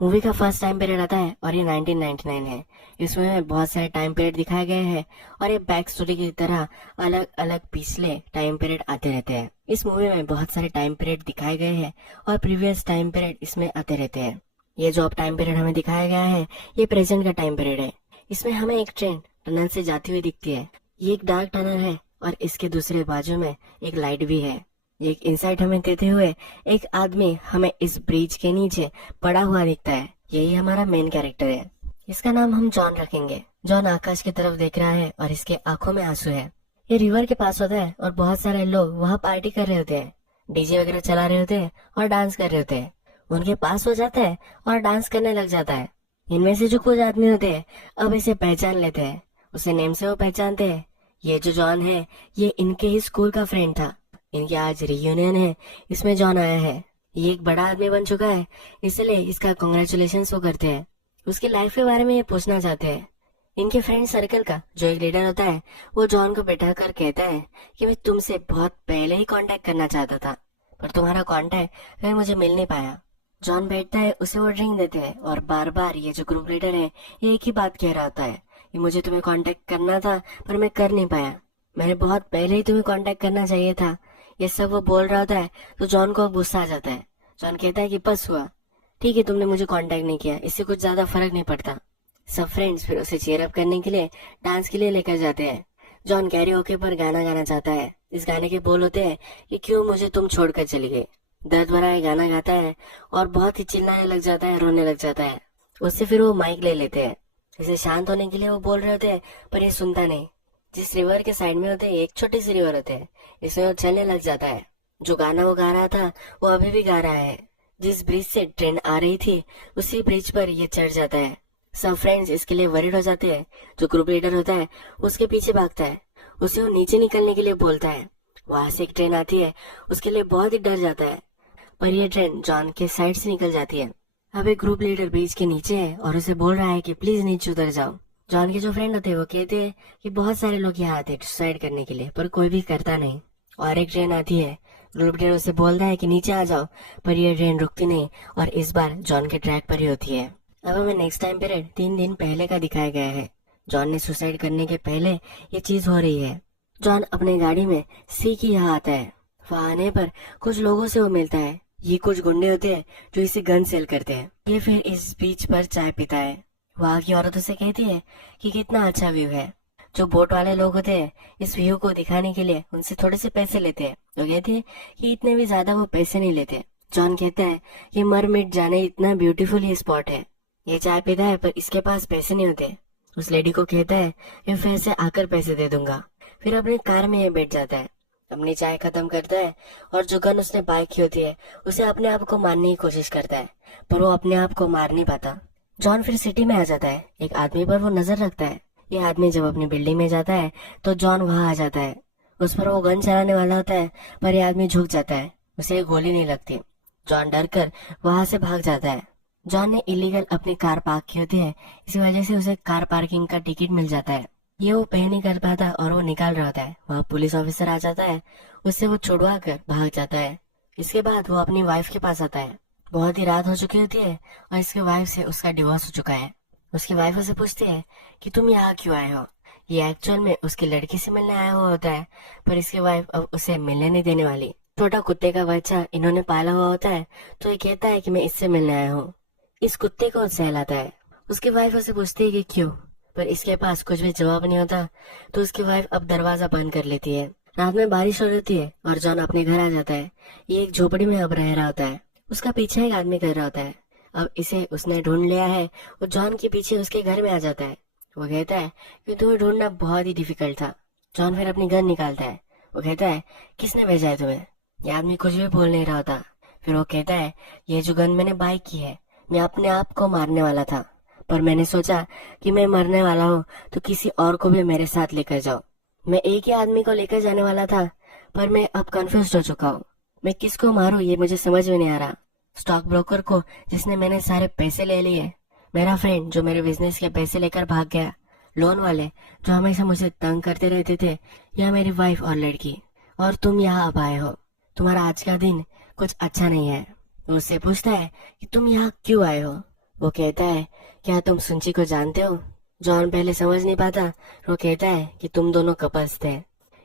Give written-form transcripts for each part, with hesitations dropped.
Movie का first time period आता है और ये 1999 है। इस मूवी में बहुत सारे टाइम पीरियड दिखाए गए हैं और ये बैक स्टोरी की तरह अलग अलग पिछले टाइम पीरियड आते रहते हैं। इस मूवी में बहुत सारे टाइम पीरियड दिखाए गए हैं और प्रीवियस टाइम पीरियड इसमें आते रहते हैं। ये जो अब टाइम पीरियड हमें दिखाया गया है ये प्रेजेंट का टाइम पीरियड है। इसमें हमें एक ट्रेन टनल से जाती हुई दिखती है। ये एक डार्क टनल है और इसके दूसरे बाजू में एक लाइट भी है। एक इंसाइट हमें देते हुए एक आदमी हमें इस ब्रिज के नीचे पड़ा हुआ दिखता है। यही हमारा मेन कैरेक्टर है। इसका नाम हम जॉन रखेंगे। जॉन आकाश की तरफ देख रहा है और इसके आंखों में आंसू है। ये रिवर के पास होता है और बहुत सारे लोग वहाँ पार्टी कर रहे होते हैं, डीजे वगैरह चला रहे होते हैं और डांस कर रहे होते हैं। उनके पास हो जाता है और डांस करने लग जाता है। इनमें से जो कुछ आदमी होते हैं अब इसे पहचान लेते हैं। उसे नेम से वो पहचानते हैं। ये जो जॉन है ये इनके ही स्कूल का फ्रेंड था। इनकी आज रियूनियन है, इसमें जॉन आया है। ये एक बड़ा आदमी बन चुका है, इसलिए इसका कॉन्ग्रेचुलेशंस वो करते हैं। उसकी लाइफ के बारे में ये पूछना चाहते हैं। इनके फ्रेंड सर्कल का जो एक लीडर होता है वो जॉन को बैठा कर कहता है कि मैं तुमसे बहुत पहले ही कांटेक्ट करना चाहता था, पर तुम्हारा कांटेक्ट कहीं मुझे मिल नहीं पाया। जॉन बैठता है, उसे वो ड्रिंक देते हैं और बार बार ये जो ग्रुप लीडर है ये एक ही बात कह रहा होता है कि मुझे तुम्हें कांटेक्ट करना था पर मैं कर नहीं पाया, मैंने बहुत पहले ही तुम्हें कांटेक्ट करना चाहिए था। ये सब वो बोल रहा होता है तो जॉन को गुस्सा आ जाता है। जॉन कहता है कि बस हुआ, ठीक है तुमने मुझे कांटेक्ट नहीं किया, इससे कुछ ज्यादा फर्क नहीं पड़ता। सब फ्रेंड्स फिर उसे चीयर अप करने के लिए डांस के लिए लेकर जाते हैं। जॉन कैरियोके पर गाना गाना चाहता है। इस गाने के बोल होते हैं कि क्यों मुझे तुम छोड़कर चली गई। दर्द भरा ये गाना गाता है और बहुत ही चिल्लाने लग जाता है, रोने लग जाता है। उससे फिर वो माइक ले लेते हैं। इसे शांत होने के लिए वो बोल रहे होते हैं पर ये सुनता नहीं। जिस रिवर के साइड में होते हैं एक छोटी सी रिवर होते हैं, इसमें वो चलने लग जाता है। जो गाना वो गा रहा था वो अभी भी गा रहा है। जिस ब्रिज से ट्रेन आ रही थी उसी ब्रिज पर ये चढ़ जाता है। सब फ्रेंड्स इसके लिए वरीड हो जाते हैं। जो ग्रुप लीडर होता है उसके पीछे भागता है, उसे वो नीचे निकलने के लिए बोलता है। वहां से एक ट्रेन आती है, उसके लिए बहुत ही डर जाता है, पर यह ट्रेन जॉन के साइड से निकल जाती है। अब एक ग्रुप लीडर ब्रिज के नीचे है और उसे बोल रहा है कि प्लीज नीचे उतर जाओ। जॉन के जो फ्रेंड होते हैं वो कहते हैं कि बहुत सारे लोग यहाँ आते हैं सुसाइड करने के लिए, पर कोई भी करता नहीं। और एक ट्रेन आती है, ग्रुप लीडर उसे बोलता है कि नीचे आ जाओ, पर यह ट्रेन रुकती नहीं और इस बार जॉन के ट्रैक पर ही होती है। अब हमें नेक्स्ट टाइम पीरियड 3 दिन पहले का दिखाया गया है। जॉन ने सुसाइड करने के पहले ये चीज हो रही है। जॉन अपने गाड़ी में सी की यहाँ आता है। वहाँ आने पर कुछ लोगों से वो मिलता है। ये कुछ गुंडे होते हैं जो इसे गन सेल करते हैं। ये फिर इस बीच पर चाय पीता है। वहाँ की औरत उसे कहती है कि कितना अच्छा व्यू है। जो बोट वाले लोग होते हैं इस व्यू को दिखाने के लिए उनसे थोड़े से पैसे लेते हैं। तो कहते हैं कि इतने भी ज्यादा वो पैसे नहीं लेते। जॉन कहता है कि मर मिट जाने इतना ब्यूटीफुल ये स्पॉट है। ये चाय पीता है पर इसके पास पैसे नहीं होते। उस लेडी को कहता है कि फिर से आकर पैसे दे दूंगा। फिर अपनी कार में ये बैठ जाता है, अपनी चाय खत्म करता है और जो गन उसने बाय की होती है उसे अपने आप को मारने की कोशिश करता है, पर वो अपने आप को मार नहीं पाता। जॉन फिर सिटी में आ जाता है। एक आदमी पर वो नजर रखता है। ये आदमी जब अपनी बिल्डिंग में जाता है तो जॉन वहाँ आ जाता है। उस पर वो गन चलाने वाला होता है पर ये आदमी झुक जाता है, उसे गोली नहीं लगती। जॉन डर कर वहां से भाग जाता है। जॉन ने इलीगल अपनी कार पार्क की होती है, इसी वजह से उसे कार पार्किंग का टिकट मिल जाता है। ये वो पे नहीं कर पाता और वो निकाल रहा होता है। वहाँ पुलिस ऑफिसर आ जाता है, उससे वो छुड़वा कर भाग जाता है। इसके बाद वो अपनी वाइफ के पास आता है। बहुत ही रात हो चुकी होती है और इसके वाइफ से उसका डिवोर्स हो चुका है। उसकी वाइफ उसे पूछती है कि तुम यहाँ क्यों आए हो। ये एक्चुअल में उसकी लड़की से मिलने आया हुआ होता है, पर इसकी वाइफ अब उसे मिलने नहीं देने वाली। छोटा कुत्ते का बच्चा इन्होंने पाला हुआ होता है, तो ये कहता है कि मैं इससे मिलने आया हूँ। इस कुत्ते को सहलाता है। उसकी वाइफ उसे पूछती है कि क्यों, पर इसके पास कुछ भी जवाब नहीं होता, तो उसकी वाइफ अब दरवाजा बंद कर लेती है। रात में बारिश हो रही है और जॉन अपने घर आ जाता है। ये एक झोपड़ी में अब रह रहा होता है। उसका पीछे एक आदमी कर रहा होता है। अब इसे उसने ढूंढ लिया है और जॉन के पीछे उसके घर में आ जाता है। वो कहता है कि तुम्हें ढूंढना बहुत ही डिफिकल्ट था। जॉन फिर अपनी गन निकालता है। वो कहता है किसने भेजा है तुम्हें। ये आदमी कुछ भी बोल नहीं रहा होता। फिर वो कहता है ये जो गन मैंने बाय की है, मैं अपने आप को मारने वाला था, पर मैंने सोचा कि मैं मरने वाला हूँ तो किसी और को भी मेरे साथ लेकर जाओ। मैं एक ही आदमी को लेकर जाने वाला था, पर मैं अब कंफ्यूज हो चुका हूँ। मैं किसको मारूं ये मुझे समझ में नहीं आ रहा। स्टॉक ब्रोकर को जिसने मैंने सारे पैसे ले लिए, मेरा फ्रेंड जो मेरे बिजनेस के पैसे लेकर भाग गया, लोन वाले जो हमेशा मुझे तंग करते रहते थे, या मेरी वाइफ और लड़की, और तुम यहाँ अब आए हो। तुम्हारा आज का दिन कुछ अच्छा नहीं है। वो उससे पूछता है कि तुम यहाँ क्यों आए हो। वो कहता है, क्या तुम सुंची को जानते हो? जॉन पहले समझ नहीं पाता। वो कहता है कि तुम दोनों कपल्स थे।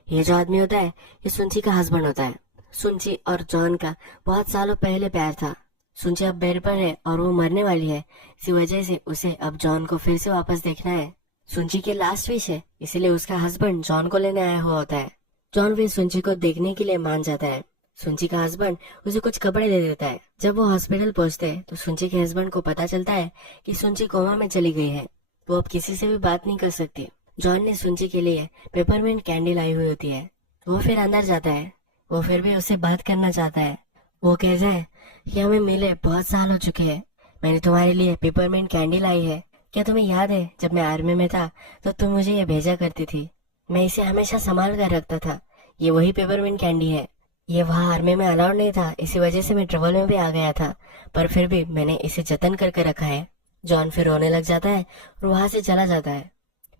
ये जो आदमी होता है ये सुंची का हस्बैंड होता है। सुंची और जॉन का बहुत सालों पहले प्यार था। सुंची अब बेड पर है और वो मरने वाली है। इसी वजह से उसे अब जॉन को फिर से वापस देखना है। सुंची की लास्ट विश है, इसीलिए उसका हस्बैंड जॉन को लेने आया हुआ होता है। जॉन फिर सुंची को देखने के लिए मान जाता है। सुंची का हस्बैंड उसे कुछ कपड़े दे देता है। जब वो हॉस्पिटल पहुंचते हैं तो सुंची के हस्बैंड को पता चलता है कि सुंची कोमा में चली गई है। वो अब किसी से भी बात नहीं कर सकती। जॉन ने सुंची के लिए पेपरमिंट कैंडी लाई हुई होती है। वो फिर अंदर जाता है। वो फिर भी उससे बात करना चाहता है। वो कहता है कि हमें मिले बहुत साल हो चुके हैं। मैंने तुम्हारे लिए पेपरमिंट कैंडी लाई है। क्या तुम्हें याद है जब मैं आर्मी में था तो तुम मुझे ये भेजा करती थी? मैं इसे हमेशा संभाल कर रखता था। ये वही पेपरमिंट कैंडी है। ये वहाँ आर्मी में अलाउड नहीं था, इसी वजह से मैं ट्रबल में भी आ गया था, पर फिर भी मैंने इसे जतन करके रखा है। जॉन फिर रोने लग जाता है और वहां से चला जाता है।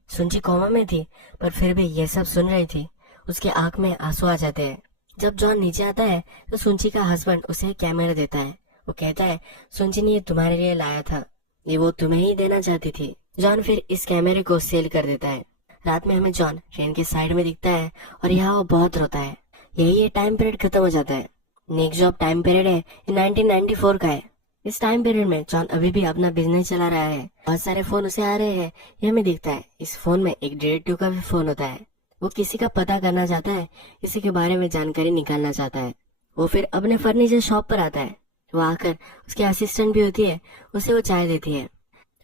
सुंची कोमा में थी पर फिर भी ये सब सुन रही थी। उसके आंख में आंसू आ जाते हैं। जब जॉन नीचे आता है तो सुंची का हस्बैंड उसे कैमरा देता है। वो कहता है, सुंची ने ये तुम्हारे लिए लाया था, ये वो तुम्हें ही देना चाहती थी। जॉन फिर इस कैमरे को सेल कर देता है। रात में हमें जॉन ट्रेन के साइड में दिखता है और यहाँ वो बहुत रोता है। यही ये टाइम पीरियड खत्म हो जाता है। नेक्स्ट जो टाइम पीरियड है ये 1994 का है। इस टाइम पीरियड में जॉन अभी भी अपना बिजनेस चला रहा है। बहुत सारे फोन उसे आ रहे हैं, ये हमें दिखता है। इस फोन में एक डिटेक्टिव का भी फोन होता है। वो किसी का पता करना चाहता है, किसी के बारे में जानकारी निकालना चाहता है। वो फिर अपने फर्नीचर शॉप पर आता है। वो आकर उसकी असिस्टेंट भी होती है, उसे वो चाय देती है।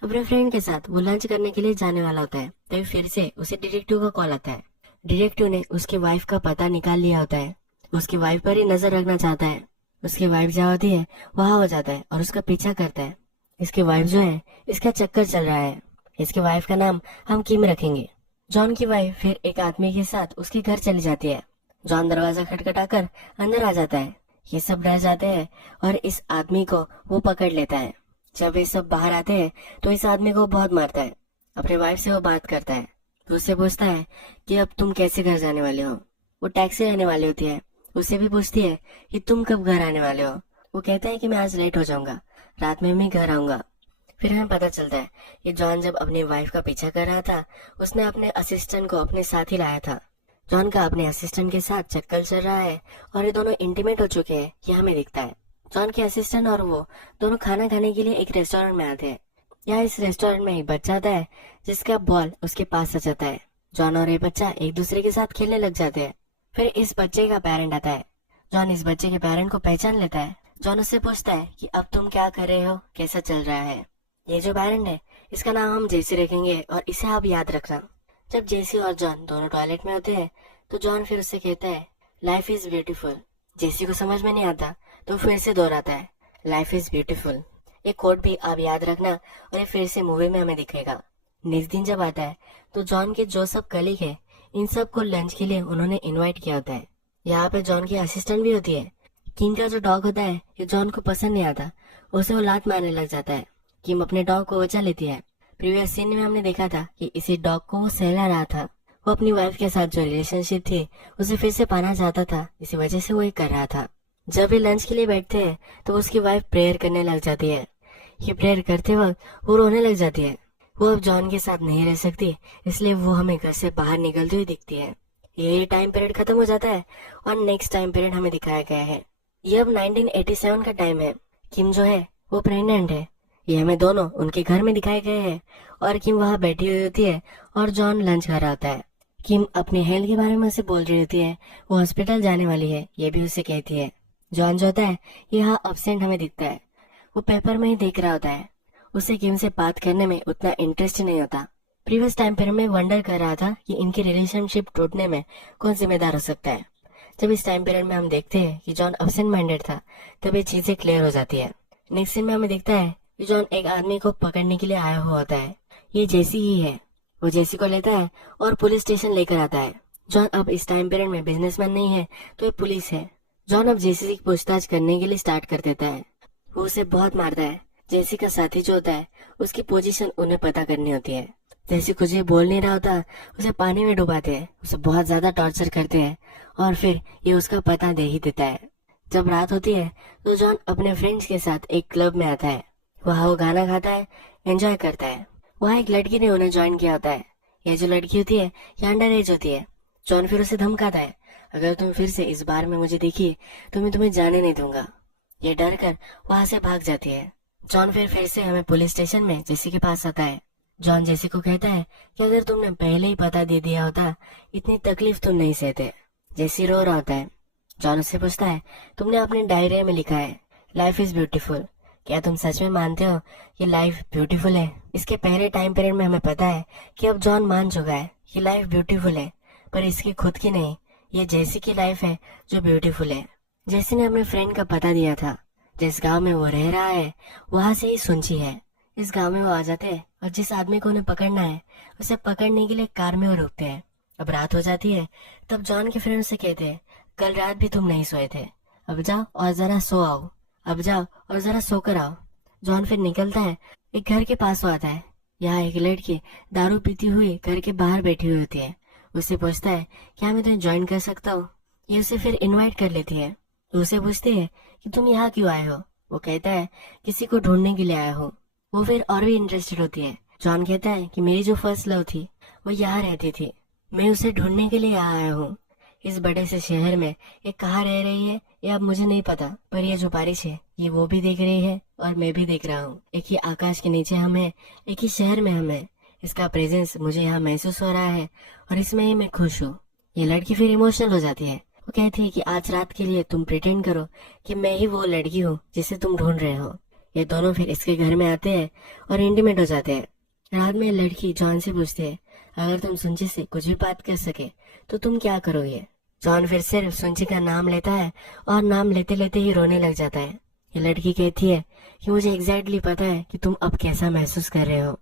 अपने फ्रेंड के साथ वो लंच करने के लिए जाने वाला होता है, तभी फिर से उसे डिटेक्टिव का कॉल आता है। डिटेक्टिव ने उसकी वाइफ का पता निकाल लिया होता है। उसकी वाइफ पर ही नजर रखना चाहता है। उसकी वाइफ जहाँ होती है वहां हो जाता है और उसका पीछा करता है। इसकी वाइफ जो है इसका चक्कर चल रहा है। इसकी वाइफ का नाम हम किम रखेंगे। जॉन की वाइफ फिर एक आदमी के साथ उसके घर चली जाती है। जॉन दरवाजा खटखटाकर अंदर आ जाता है। ये सब डर जाते हैं और इस आदमी को वो पकड़ लेता है। जब ये सब बाहर आते हैं तो इस आदमी को बहुत मारता है। अपने वाइफ से वो बात करता है तो उससे पूछता है कि अब तुम कैसे घर जाने वाले हो। वो टैक्सी रहने वाली होती है। उससे भी पूछती है कि तुम कब घर आने वाले हो। वो कहता है कि मैं आज लेट हो जाऊंगा, रात में मैं घर आऊंगा। फिर हमें पता चलता है कि जॉन जब अपनी वाइफ का पीछा कर रहा था उसने अपने असिस्टेंट को अपने साथ ही लाया था। जॉन का अपने असिस्टेंट के साथ चक्कर चल रहा है और ये दोनों इंटीमेट हो चुके हैं, ये हमें दिखता है। जॉन के असिस्टेंट और वो दोनों खाना खाने के लिए एक रेस्टोरेंट में आते हैं। यहाँ इस रेस्टोरेंट में एक बच्चा आता है जिसका बॉल उसके पास आ जाता है। जॉन और ये बच्चा एक दूसरे के साथ खेलने लग जाते हैं। फिर इस बच्चे का पेरेंट आता है। जॉन इस बच्चे के पेरेंट को पहचान लेता है। जॉन उससे पूछता है कि अब तुम क्या कर रहे हो, कैसा चल रहा है। ये जो पेरेंट है इसका नाम हम जेसी रखेंगे और इसे आप याद रखना। जब जेसी और जॉन दोनों टॉयलेट में होते हैं तो जॉन फिर उससे कहता है, लाइफ इज ब्यूटीफुल। जेसी को समझ में नहीं आता तो फिर से दोहराता है, लाइफ इज ब्यूटीफुल। ये कोट भी आप याद रखना और ये फिर से मूवी में हमें दिखेगा। नेक्स्ट दिन जब आता है तो जॉन के जो सब कलीग है इन सब को लंच के लिए उन्होंने इनवाइट किया होता है। यहाँ पे जॉन की असिस्टेंट भी होती है। किम का जो डॉग होता है ये जॉन को पसंद नहीं आता, उसे वो लात मारने लग जाता है। किम अपने डॉग को बचा लेती है। प्रीवियस सीन में हमने देखा था कि इसी डॉग को वो सहला रहा था। वो अपनी वाइफ के साथ जो रिलेशनशिप थी उसे फिर से पाना चाहता था, इसी वजह से वो ये कर रहा था। जब ये लंच के लिए बैठते हैं तो उसकी वाइफ प्रेयर करने लग जाती है। ये प्रेयर करते वक्त वो रोने लग जाती है। वो अब जॉन के साथ नहीं रह सकती, इसलिए वो हमें घर से बाहर निकलती हुई दिखती है। यही टाइम पीरियड खत्म हो जाता है और नेक्स्ट टाइम पीरियड हमें दिखाया गया है। ये अब 1987 का टाइम है। किम जो है वो प्रेग्नेंट है। ये हमें दोनों उनके घर में दिखाए गए हैं और किम वहाँ बैठी हुई होती है और जॉन लंच कर रहा होता है। किम अपनी हेल्थ के बारे में उसे बोल रही होती है। वो हॉस्पिटल जाने वाली है ये भी उसे कहती है। जॉन जो होता है यहाँ अपसेंट हमें दिखता है। वो पेपर में ही देख रहा होता है। उसे किम से बात करने में उतना इंटरेस्ट नहीं होता। प्रीवियस टाइम पीरियड में वंडर कर रहा था कि इनकी रिलेशनशिप टूटने में कौन जिम्मेदार हो सकता है। जब इस टाइम पीरियड में हम देखते हैं कि जॉन एब्सेंट माइंडेड था तब ये चीजें क्लियर हो जाती है। नेक्स्ट सीन में हमें दिखता है कि जॉन एक आदमी को पकड़ने के लिए आया हुआ होता है। ये जेसी ही है। वो जेसी को लेता है और पुलिस स्टेशन लेकर आता है। जॉन अब इस टाइम पीरियड में बिजनेसमैन नहीं है तो ये पुलिस है। जॉन अब जेसी की पूछताछ करने के लिए स्टार्ट कर देता है। वो उसे बहुत मारता है। जेसी का साथी जो होता है उसकी पोजीशन उन्हें पता करनी होती है। जेसी कुछ भी बोल नहीं रहा होता, उसे पानी में डुबाते हैं, उसे बहुत ज्यादा टॉर्चर करते हैं और फिर ये उसका पता दे ही देता है। जब रात होती है तो जॉन अपने फ्रेंड्स के साथ एक क्लब में आता है। वहाँ वो गाना गाता है, एंजॉय करता है। वहाँ एक लड़की ने उन्हें ज्वाइन किया होता है। ये जो लड़की होती है ये अंडर एज होती है। जॉन फिर उसे धमकाता है, अगर तुम फिर से इस बार में मुझे देखी तो मैं तुम्हें जाने नहीं दूंगा। ये डर कर वहाँ से भाग जाती है। जॉन फिर से हमें पुलिस स्टेशन में जेसी के पास आता है। जॉन जेसी को कहता है कि अगर तुमने पहले ही पता दे दिया होता इतनी तकलीफ तुम नहीं सहते। जेसी रो रहा होता है। जॉन उससे पूछता है, तुमने अपनी डायरी में लिखा है लाइफ इज ब्यूटीफुल, क्या तुम सच में मानते हो ये लाइफ ब्यूटीफुल है? इसके पहले टाइम पीरियड में हमें पता है कि अब जॉन मान चुका है ये लाइफ ब्यूटीफुल है, पर इसकी खुद की नहीं, ये जेसी की लाइफ है जो ब्यूटीफुल है। जेसी ने अपने फ्रेंड का पता दिया था। जिस गांव में वो रह रहा है वहां से ही सुंची है। इस गांव में वो आ जाते हैं और जिस आदमी को उन्हें पकड़ना है उसे पकड़ने के लिए कार में वो रुकते हैं। अब रात हो जाती है। तब जॉन के फ्रेंड से कहते हैं, कल रात भी तुम नहीं सोए थे, अब जाओ और जरा सो आओ, अब जाओ और जरा सोकर आओ। जॉन फिर निकलता है। एक घर के पास वो आता है। यहाँ एक लड़की दारू पीती हुई घर के बाहर बैठी हुई होती है। उससे पूछता है, क्या मैं तुम्हें ज्वाइन कर सकता हूँ? ये उसे फिर इनवाइट कर लेती है। तो उसे पूछती है कि तुम यहाँ क्यों आए हो? वो कहता है, किसी को ढूंढने के लिए आया हो। वो फिर और भी इंटरेस्टेड होती है। जॉन कहता है कि मेरी जो फर्स्ट लव थी वो यहाँ रहती थी, मैं उसे ढूंढने के लिए यहाँ आया हूँ। इस बड़े से शहर में ये कहाँ रह रही है ये अब मुझे नहीं पता, पर ये जो बारिश है ये वो भी देख रही है और मैं भी देख रहा हूँ। एक ही आकाश के नीचे हम हैं, एक ही शहर में हम हैं। इसका प्रेजेंस मुझे यहाँ महसूस हो रहा है और इसमें ही मैं खुश हूँ। ये लड़की फिर इमोशनल हो जाती है। वो कहती है कि आज रात के लिए तुम प्रिटेंड करो कि मैं ही वो लड़की हूँ जिसे तुम ढूंढ रहे हो। ये दोनों फिर इसके घर में आते हैं और इंटीमेट हो जाते हैं। रात में लड़की जॉन से पूछती है, अगर तुम सुंची से कुछ भी बात कर सके तो तुम क्या करोगे? जॉन फिर सिर्फ सुंची का नाम लेता है और नाम लेते लेते ही रोने लग जाता है। ये लड़की कहती है कि मुझे एग्जैक्टली पता है कि तुम अब कैसा महसूस कर रहे हो।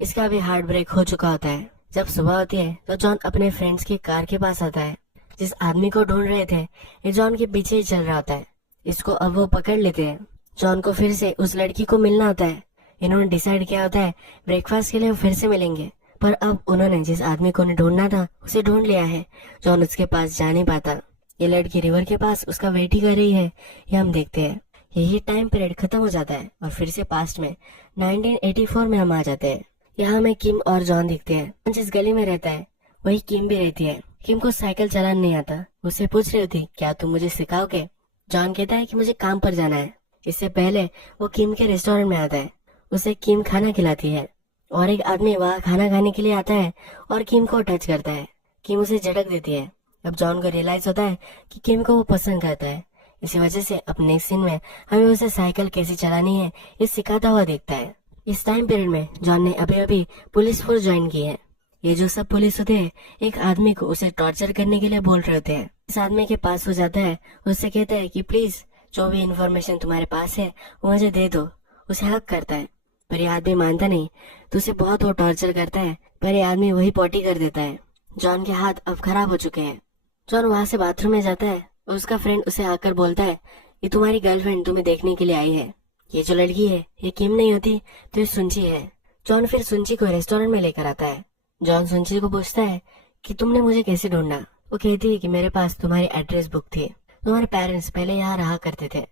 इसका भी हार्ट ब्रेक हो चुका होता है। जब सुबह होती है तो जॉन अपने फ्रेंड्स की कार के पास आता है। जिस आदमी को ढूंढ रहे थे ये जॉन के पीछे ही चल रहा होता है। इसको अब वो पकड़ लेते हैं। जॉन को फिर से उस लड़की को मिलना होता है। इन्होंने डिसाइड किया होता है ब्रेकफास्ट के लिए वो फिर से मिलेंगे, पर अब उन्होंने जिस आदमी को उन्हें ढूंढना था उसे ढूंढ लिया है। जॉन उसके पास जा नहीं पाता। ये लड़की रिवर के पास उसका वेट ही कर रही है। ये हम देखते हैं। यही टाइम पीरियड खत्म हो जाता है और फिर से पास्ट में 1984 में हम आ जाते हैं। यहाँ हमें किम और जॉन दिखते हैं। जिस गली में रहता है वही किम भी रहती है। किम को साइकिल चलाना नहीं आता। उससे पूछ रही होती, क्या तुम मुझे सिखाओगे? जॉन कहता है कि मुझे काम पर जाना है। इससे पहले वो किम के रेस्टोरेंट में आता है। उसे किम खाना खिलाती है और एक आदमी वहाँ खाना खाने के लिए आता है और किम को टच करता है। किम उसे झटक देती है। अब जॉन को रियलाइज होता है कि किम को वो पसंद करता है। इसी वजह से अपने नेक्स्ट सीन में हमें उसे साइकिल कैसे चलानी है ये सिखाता हुआ देखता है। इस टाइम पीरियड में जॉन ने अभी अभी पुलिस फोर्स ज्वाइन की है। ये जो सब पुलिस होते हैं एक आदमी को उसे टॉर्चर करने के लिए बोल रहे होते हैं। इस आदमी के पास हो जाता है। उससे कहता है कि प्लीज जो भी इन्फॉर्मेशन तुम्हारे पास है वो मुझे दे दो। उसे हक करता है, पर ये आदमी मानता नहीं तो उसे बहुत वो टॉर्चर करता है, पर ये आदमी वही पॉटी कर देता है। जॉन के हाथ अब खराब हो चुके हैं। जॉन वहाँ से बाथरूम में जाता है और उसका फ्रेंड उसे आकर बोलता है, ये तुम्हारी गर्लफ्रेंड तुम्हें देखने के लिए आई है। ये जो लड़की है ये किम नहीं होती तो ये सुंची है। जॉन फिर सुंची को रेस्टोरेंट में लेकर आता है। जॉन सुंची को पूछता है कि तुमने मुझे कैसे ढूंढा? वो कहती है कि मेरे पास तुम्हारी एड्रेस बुक थी, तुम्हारे पेरेंट्स पहले यहाँ रहा करते थे।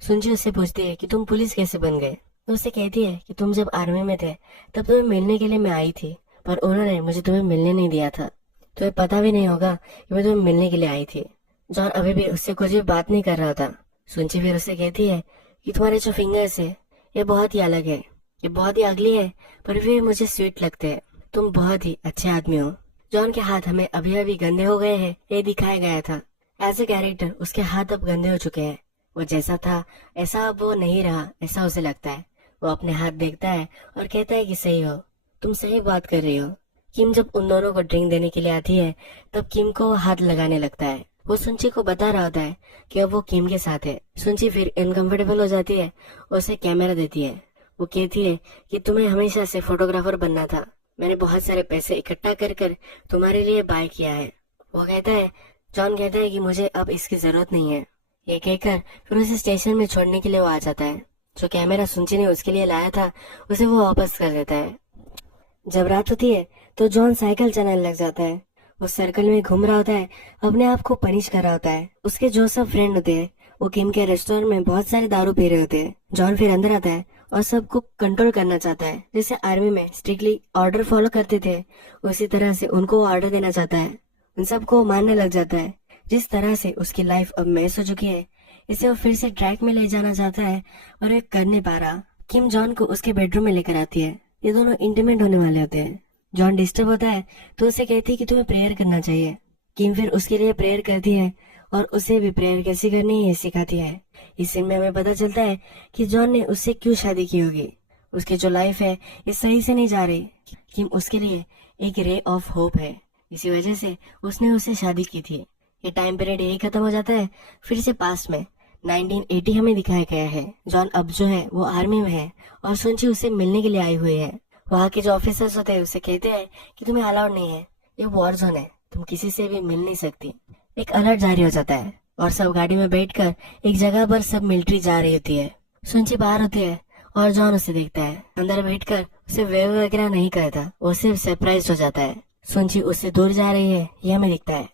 सुंची उससे पूछती है कि तुम पुलिस कैसे बन गए? तो उससे कहती है कि तुम जब आर्मी में थे तब तुम्हें मिलने के लिए मैं आई थी, पर उन्होंने मुझे तुम्हें मिलने नहीं दिया था। तुम्हें पता भी नहीं होगा कि मैं तुम्हें मिलने के लिए आई थी। जॉन अभी भी उससे कुछ भी बात नहीं कर रहा था। सुंची फिर उससे कहती है कि तुम्हारे जो फिंगर्स है ये बहुत ही अलग है, ये बहुत ही अगली है, पर वे मुझे स्वीट लगते हैं। तुम बहुत ही अच्छे आदमी हो। जॉन के हाथ हमें अभी अभी गंदे हो गए हैं ये दिखाया गया था। एज ए कैरेक्टर उसके हाथ अब गंदे हो चुके हैं। वो जैसा था ऐसा अब वो नहीं रहा, ऐसा उसे लगता है। वो अपने हाथ देखता है और कहता है कि सही हो, तुम सही बात कर रही हो। किम जब उन दोनों को ड्रिंक देने के लिए आती है तब किम को हाथ लगाने लगता है। वो सुंची को बता रहा होता है कि अब वो किम के साथ है। सुंची फिर इनकम्फर्टेबल हो जाती है, उसे कैमरा देती है। वो कहती है कि तुम्हें हमेशा से फोटोग्राफर बनना था, मैंने बहुत सारे पैसे इकट्ठा कर कर तुम्हारे लिए बाय किया है। वो कहता है, जॉन कहता है कि मुझे अब इसकी जरूरत नहीं है। ये कहकर फिर उसे स्टेशन में छोड़ने के लिए वो आ जाता है। जो कैमरा सुंची ने उसके लिए लाया था उसे वो वापस कर देता है। जब रात होती है तो जॉन साइकिल चलाने लग जाता है। वो सर्कल में घूम रहा होता है, अपने आप को पनिश कर रहा होता है। उसके जो सब फ्रेंड होते हैं वो किम के रेस्टोरेंट में बहुत सारे दारू पी रहे होते हैं। जॉन फिर अंदर आता है और सबको कंट्रोल करना चाहता है। जैसे आर्मी में स्ट्रिक्टली ऑर्डर फॉलो करते थे, उसी तरह से उनको ऑर्डर देना चाहता है। उन सबको मारने लग जाता है। जिस तरह से उसकी लाइफ अब मैस हो चुकी है, इसे वो फिर से ट्रैक में ले जाना चाहता है और वे कर नहीं पा रहा। किम जॉन को उसके बेडरूम में लेकर आती है। ये दोनों इंटीमेट होने वाले होते हैं। जॉन डिस्टर्ब होता है तो उसे कहती है कि तुम्हें प्रेयर करना चाहिए। किम फिर उसके लिए प्रेयर करती है और उसे भी प्रेयर कैसे करनी है ये सिखाती है। इस सीन में हमें पता चलता है कि जॉन ने उससे क्यों शादी की होगी। उसकी जो लाइफ है ये सही से नहीं जा रही। किम उसके लिए एक रे ऑफ होप है, इसी वजह से उसने उससे शादी की थी। ये टाइम पीरियड यही खत्म हो जाता है। फिर से पास्ट में 1980 हमें दिखाया गया है। जॉन अब जो है वो आर्मी में है और सुनची उससे मिलने के लिए आई हुई है। वहाँ के जो ऑफिसर्स होते हैं उसे कहते हैं कि तुम्हें अलाउड नहीं है, ये वॉर जोन है, तुम किसी से भी मिल नहीं सकती। एक अलर्ट जारी हो जाता है और सब गाड़ी में बैठकर एक जगह पर सब मिलिट्री जा रही होती है। सुनची बाहर होती है और जॉन उसे देखता है। अंदर बैठकर उसे वेव वगैरह नहीं करता, वो सिर्फ सरप्राइज हो जाता है। सुनची उससे दूर जा रही है ये हमें दिखता है।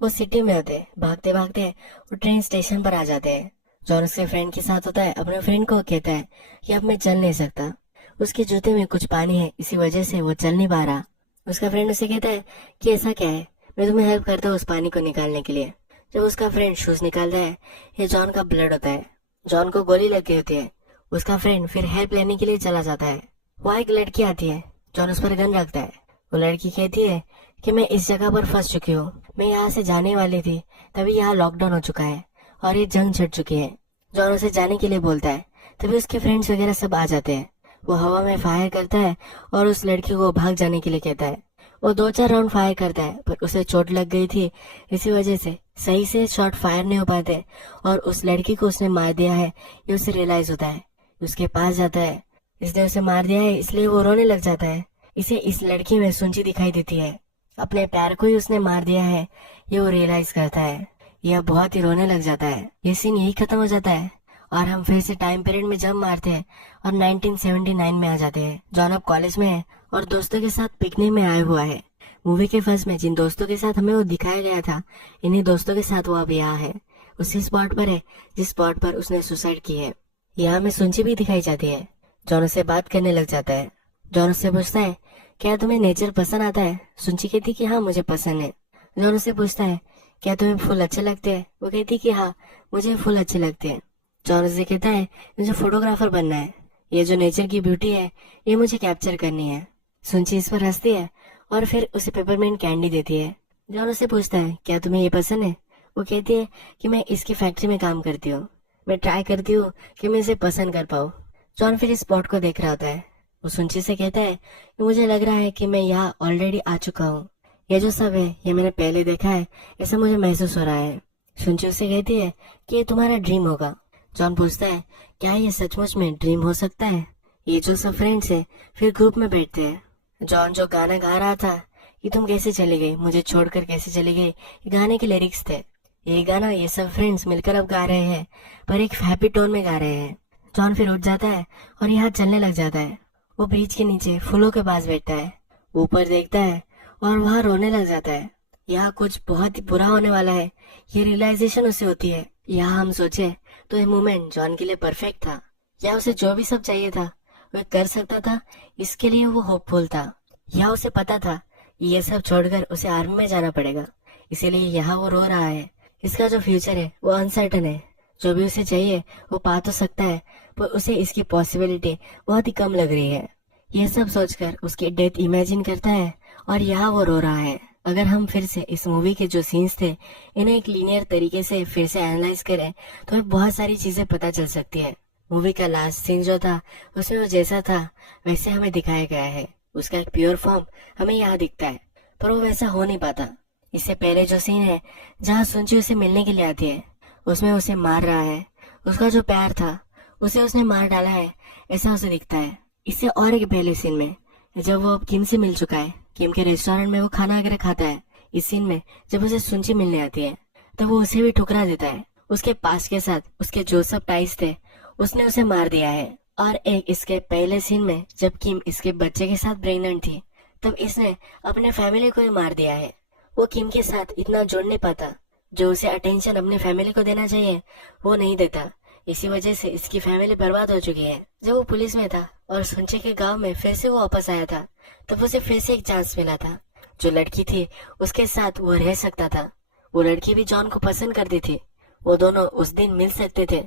वो सिटी में होते, भागते भागते वो ट्रेन स्टेशन पर आ जाते हैं। जॉन उसके फ्रेंड के साथ होता है। अपने फ्रेंड को कहता है कि अब मैं चल नहीं सकता। उसके जूते में कुछ पानी है, इसी वजह से वो चल नहीं पा रहा। उसका फ्रेंड उसे कहता है कि ऐसा क्या है, मैं तुम्हें हेल्प करता हूँ उस पानी को निकालने के लिए। जब उसका फ्रेंड शूज निकालता है, ये जॉन का ब्लड होता है। जॉन को गोली लग गई होती है। उसका फ्रेंड फिर हेल्प लेने के लिए चला जाता है। वहाँ एक लड़की आती है। जॉन उस पर गन रखता है। वो लड़की कहती है कि मैं इस जगह पर फंस चुकी हूँ, मैं यहाँ से जाने वाली थी, तभी यहाँ लॉकडाउन हो चुका है और ये जंग छिड़ चुकी है। जॉन उसे जाने के लिए बोलता है, तभी उसके फ्रेंड्स वगैरह सब आ जाते हैं। वो हवा में फायर करता है और उस लड़की को भाग जाने के लिए कहता है। वो 2-4 राउंड फायर करता है पर उसे चोट लग गई थी, इसी वजह से सही से शॉट फायर नहीं हो पाते और उस लड़की को उसने मार दिया है ये उसे रियलाइज होता है। उसके पास जाता है, इसने उसे मार दिया है इसलिए वो रोने लग जाता है। इसे इस लड़की में सुंची दिखाई देती है। अपने प्यार को ही उसने मार दिया है ये वो रियलाइज करता है। यह बहुत ही रोने लग जाता है। ये सीन यही खत्म हो जाता है और हम फिर से टाइम पीरियड में जंप मारते हैं और 1979 में आ जाते हैं। जॉन अब कॉलेज में है और दोस्तों के साथ पिकनिक में आया हुआ है। मूवी के फर्स्ट में जिन दोस्तों के साथ हमें वो दिखाया गया था, इन्हीं दोस्तों के साथ वो अब यहाँ है। उसी स्पॉट पर है जिस स्पॉट पर उसने सुसाइड की है। यहाँ में सुंची भी दिखाई जाती है। जॉन उससे बात करने लग जाता है। जॉन उससे पूछता है क्या तुम्हें नेचर पसंद आता है। सुंची कहती कि हाँ मुझे पसंद है। जॉन उससे पूछता है क्या तुम्हें फूल अच्छे लगते हैं। वो कहती कि हाँ मुझे फूल अच्छे लगते हैं। जॉन उससे कहता है मुझे फोटोग्राफर बनना है, ये जो नेचर की ब्यूटी है ये मुझे कैप्चर करनी है। सुंची इस पर हंसती है और फिर उसे पेपरमिंट कैंडी देती है। जॉन उससे पूछता है क्या तुम्हें ये पसंद है। वो कहती है कि मैं इसकी फैक्ट्री में काम करती हूँ, मैं ट्राई करती हूँ कि मैं इसे पसंद कर पाऊँ। जॉन फिर इस स्पॉट को देख रहा होता है। वो सुंची से कहता है कि मुझे लग रहा है कि मैं यहाँ ऑलरेडी आ चुका हूँ, ये जो सब है ये मैंने पहले देखा है, ऐसा मुझे महसूस हो रहा है। सुंची उससे कहती है कि ये तुम्हारा ड्रीम होगा। जॉन पूछता है क्या ये सचमुच में ड्रीम हो सकता है। ये जो सब फ्रेंड्स है फिर ग्रुप में बैठते हैं। जॉन जो गाना गा रहा था कि तुम कैसे चली गई, मुझे छोड़कर कैसे चली गई, ये गाने के लिरिक्स थे। ये गाना ये सब फ्रेंड्स मिलकर अब गा रहे हैं पर एक हैप्पी टोन में गा रहे हैं। जॉन फिर उठ जाता है और यहाँ चलने लग जाता है। वो ब्रिज के नीचे फूलों के पास बैठता है, ऊपर देखता है और वहाँ रोने लग जाता है। यहाँ कुछ बहुत ही बुरा होने वाला है ये रियलाइजेशन उसे होती है। यहाँ हम सोचे तो ये मोमेंट जॉन के लिए परफेक्ट था। या उसे जो भी सब चाहिए था वह कर सकता था, इसके लिए वो होपफुल था। या उसे पता था ये सब छोड़कर उसे आर्मी में जाना पड़ेगा, इसीलिए यहाँ वो रो रहा है। इसका जो फ्यूचर है वो अनसर्टन है। जो भी उसे चाहिए वो पा तो सकता है पर उसे इसकी पॉसिबिलिटी बहुत ही कम लग रही है। ये सब सोचकर उसकी डेथ इमेजिन करता है और यहाँ वो रो रहा है। अगर हम फिर से इस मूवी के जो सीन्स थे इन्हें एक लीनियर तरीके से फिर से एनालाइज करें तो हमें बहुत सारी चीजें पता चल सकती है। मूवी का लास्ट सीन जो था उसमें वो जैसा था वैसे हमें दिखाया गया है। उसका एक प्योर फॉर्म हमें यहाँ दिखता है पर वो वैसा हो नहीं पाता। इससे पहले जो सीन है जहाँ सुंची उसे मिलने के लिए आती है उसमें उसे मार रहा है। उसका जो प्यार था उसे उसने मार डाला है ऐसा उसे दिखता है। इससे और एक पहले सीन में जब वो अब किम से मिल चुका है, किम के रेस्टोरेंट में वो खाना वगैरह खाता है, इस सीन में जब उसे सुंची मिलने आती है तब वो उसे भी ठुकरा देता है। उसके पास के साथ उसके जो सब टाइज थे उसने उसे मार दिया है। और एक इसके पहले सीन में जब किम इसके बच्चे के साथ प्रेग्नेंट थी तब इसने अपने फैमिली को ही मार दिया है। वो किम के साथ इतना जुड़ नहीं पाता, जो उसे अटेंशन अपने फैमिली को देना चाहिए वो नहीं देता, इसी वजह से इसकी फैमिली बर्बाद हो चुकी है। जब वो पुलिस में था और सुनचे के गांव में फिर से वो वापस आया था, तब उसे फिर से एक चांस मिला था। जो लड़की थी उसके साथ वो रह सकता था। वो लड़की भी जॉन को पसंद करती थी। वो दोनों उस दिन मिल सकते थे,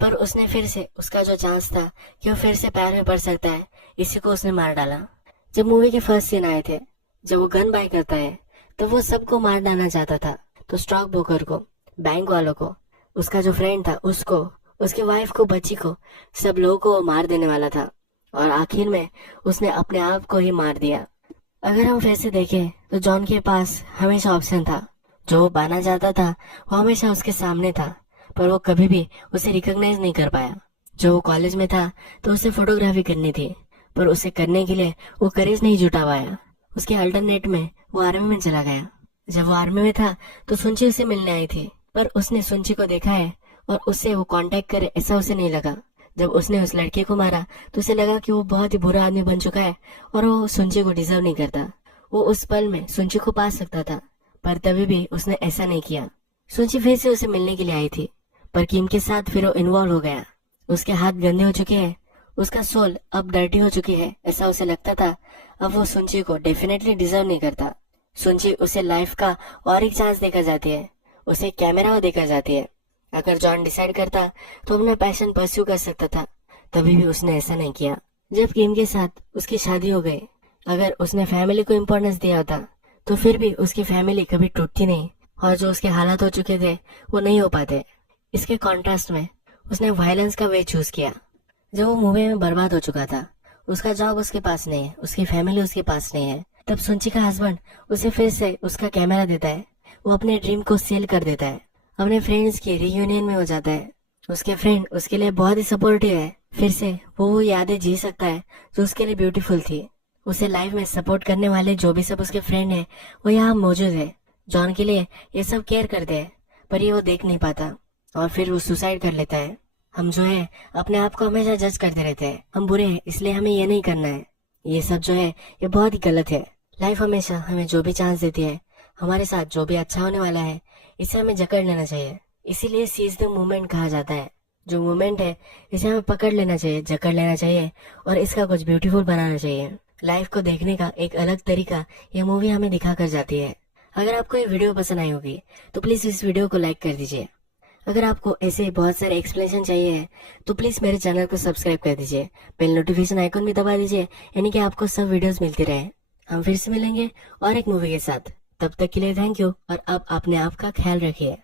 पर उसने फिर से उसका जो चांस था कि वो फिर से प्यार में पड़ सकता है, इसी को उसने मार डाला। जब मूवी के फर्स्ट सीन आए थे, जब वो गन बाय करता है, तो वो सबको मार डालना चाहता था। तो स्टॉक ब्रोकर को, बैंक वालों को, उसका जो फ्रेंड था उसको, उसके वाइफ को, बच्ची को, सब लोगों को वो मार देने वाला था। और आखिर में उसने अपने आप को ही मार दिया। अगर हम फिर से देखें तो जॉन के पास हमेशा ऑप्शन था। जो वो पाना चाहता था वो हमेशा उसके सामने था, पर वो कभी भी उसे रिकॉग्नाइज नहीं कर पाया। जो वो कॉलेज में था तो उसे फोटोग्राफी करनी थी, पर उसे करने के लिए वो करेज नहीं जुटा पाया। उसके अल्टरनेट में वो आर्मी में चला गया। जब वो आर्मी में था तो सुंची उसे मिलने आई थी, पर उसने सुंची को देखा है और उससे वो कांटेक्ट करे ऐसा उसे नहीं लगा। जब उसने उस लड़के को मारा तो उसे लगा कि वो बहुत ही बुरा आदमी बन चुका है और वो सुंची को डिजर्व नहीं करता। वो उस पल में सुंची को पा सकता था, पर तभी भी उसने ऐसा नहीं किया। सुंची फिर से उसे मिलने के लिए आई थी, पर किम के साथ फिर वो इन्वॉल्व हो गया। उसके हाथ गंदे हो चुके हैं, उसका सोल अब डर्टी हो चुकी है, ऐसा उसे लगता था। अब वो सुंची को डेफिनेटली डिजर्व नहीं करता। सुंची उसे लाइफ का और एक चांस देकर जाती है, उसे कैमरा देकर जाती है। अगर जॉन डिसाइड करता तो अपना पैशन परस्यू कर सकता था, तभी भी उसने ऐसा नहीं किया। जब किम के साथ उसकी शादी हो गई, अगर उसने फैमिली को इम्पोर्टेंस दिया होता तो फिर भी उसकी फैमिली कभी टूटती नहीं, और जो उसके हालात हो चुके थे वो नहीं हो पाते। इसके कॉन्ट्रास्ट में उसने वायलेंस का वे चूज किया। जब वो मूवी में बर्बाद हो चुका था, उसका जॉब उसके पास नहीं है, उसकी फैमिली उसके पास नहीं है, तब सुंची का हस्बैंड उसे फिर से उसका कैमरा देता है। वो अपने ड्रीम को सेल कर देता है, अपने फ्रेंड्स के रियूनियन में हो जाता है। उसके फ्रेंड उसके लिए बहुत ही सपोर्टिव है। फिर से वो यादें जी सकता है जो उसके लिए ब्यूटीफुल थी। उसे लाइफ में सपोर्ट करने वाले जो भी सब उसके फ्रेंड हैं वो यहाँ मौजूद है। जॉन के लिए ये सब केयर करते हैं, पर ये वो देख नहीं पाता और फिर वो सुसाइड कर लेता है। हम जो है अपने आप को हमेशा जज करते रहते हैं, हम बुरे हैं इसलिए हमें ये नहीं करना है। ये सब जो है ये बहुत ही गलत है। लाइफ हमेशा हमें जो भी चांस देती है, हमारे साथ जो भी अच्छा होने वाला है, इसे हमें जकड़ लेना चाहिए। इसीलिए सीज द मूवमेंट कहा जाता है। जो मूवमेंट है इसे हमें पकड़ लेना चाहिए, जकड़ लेना चाहिए और इसका कुछ ब्यूटीफुल बनाना चाहिए। लाइफ को देखने का एक अलग तरीका यह मूवी हमें दिखा कर जाती है। अगर आपको ये वीडियो पसंद आई होगी तो प्लीज इस वीडियो को लाइक कर दीजिए। अगर आपको ऐसे बहुत सारे एक्सप्लेनेशन चाहिए तो प्लीज मेरे चैनल को सब्सक्राइब कर दीजिए। बेल नोटिफिकेशन आइकन भी दबा दीजिए, यानी कि आपको सब वीडियोस मिलती रहे। हम फिर से मिलेंगे और एक मूवी के साथ। तब तक के लिए थैंक यू और अब अपने आप का ख्याल रखिए।